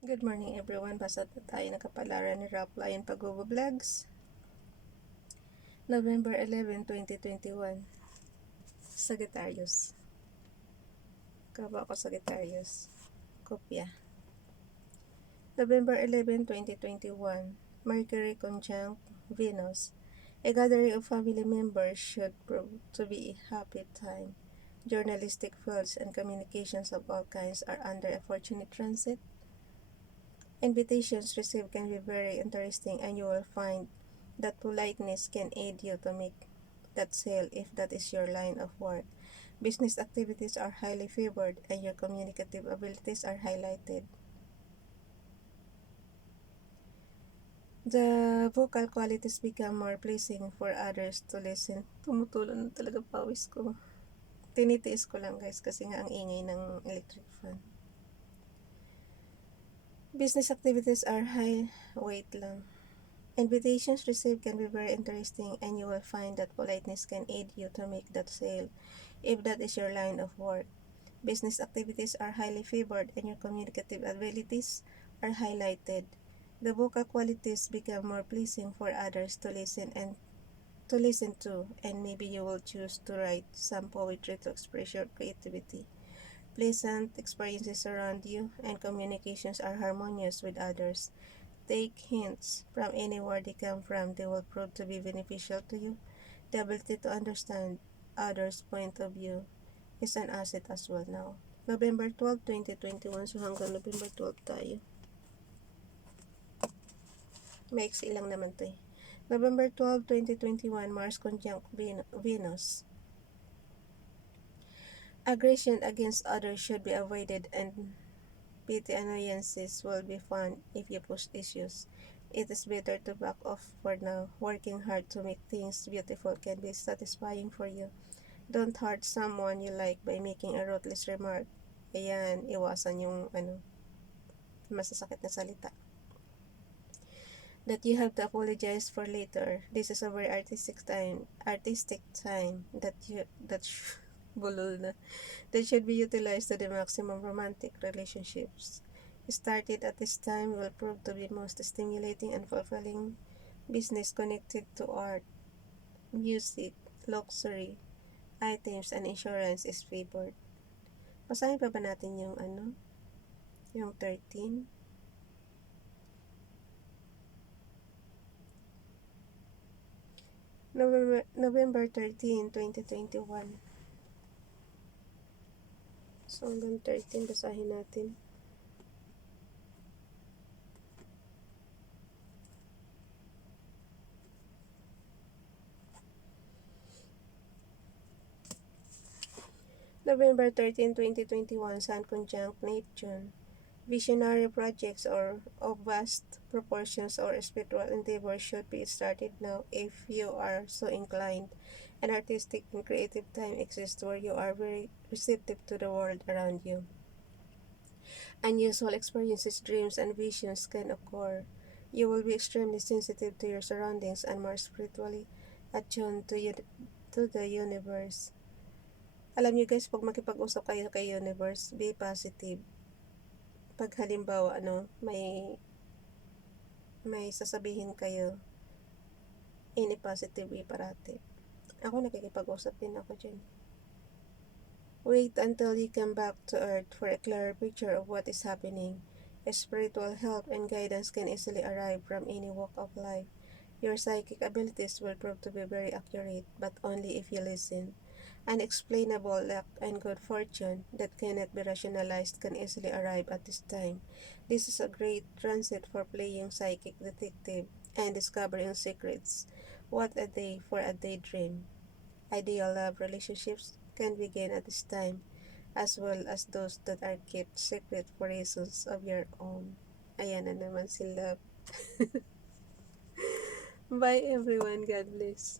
Good morning everyone. Basa na tayo ng kapalaran ni Rap Lion Pagobo Vlogs. November 11, 2021. Sagittarius. Kaba ako Sagittarius. Kopya. November 11, 2021. Mercury conjunct Venus. A gathering of family members should prove to be a happy time. Journalistic fields and communications of all kinds are under a fortunate transit. Invitations received can be very interesting, and you will find that politeness can aid you to make that sale if that is your line of work. Business activities are highly favored and your communicative abilities are highlighted. The vocal qualities become more pleasing for others to listen. Tumutulo na talaga pawis ko. Tinitiis ko lang guys kasi nga ang ingay ng electric fan. Business activities are high weight lang. Invitations received can be very interesting, and you will find that politeness can aid you to make that sale if that is your line of work. Business activities are highly favored and your communicative abilities are highlighted. The vocal qualities become more pleasing for others to listen to, and maybe you will choose to write some poetry to express your creativity. Pleasant experiences surround you, and communications are harmonious with others. Take hints from anywhere they come from. They will prove to be beneficial to you. The ability to understand others' point of view is an asset as well now. November 12, 2021. So hanggang November 12 tayo. Maiksi lang naman to eh. November 12, 2021. Mars conjunct Venus. Aggression against others should be avoided, and petty annoyances will be fun if you push issues. It is better to back off for now. Working hard to make things beautiful can be satisfying for you. Don't hurt someone you like by making a ruthless remark. Ayan, iwasan yung masasakit na salita that you have to apologize for later. This is a very artistic time that bulol na, that should be utilized to the maximum. Romantic relationships started at this time will prove to be most stimulating and fulfilling. Business connected to art, music, luxury, items, and insurance is favored. Basahin pa ba natin yung yung 13? November 13, 2021. So hanggang 13 basahin natin. November 13, 2021, Sun conjunct Neptune. Visionary projects or of vast proportions or spiritual endeavors should be started now if you are so inclined. An artistic and creative time exists where you are very receptive to the world around you. Unusual experiences, dreams, and visions can occur. You will be extremely sensitive to your surroundings and more spiritually attuned to the universe. Alam niyo guys, pag makipag-usap kayo kay universe, be positive. Pag halimbawa, may sasabihin kayo, in a positive way parati. Ako nakikipag-usap din ako dyan. Wait until you come back to earth for a clearer picture of what is happening. Spiritual help and guidance can easily arrive from any walk of life. Your psychic abilities will prove to be very accurate, but only if you listen. Unexplainable luck and good fortune that cannot be rationalized can easily arrive at this time. This is a great transit for playing psychic detective and discovering secrets. What a day for a daydream. Ideal love relationships can begin at this time, as well as those that are kept secret for reasons of your own. Ayan na naman si love. Bye everyone. God bless.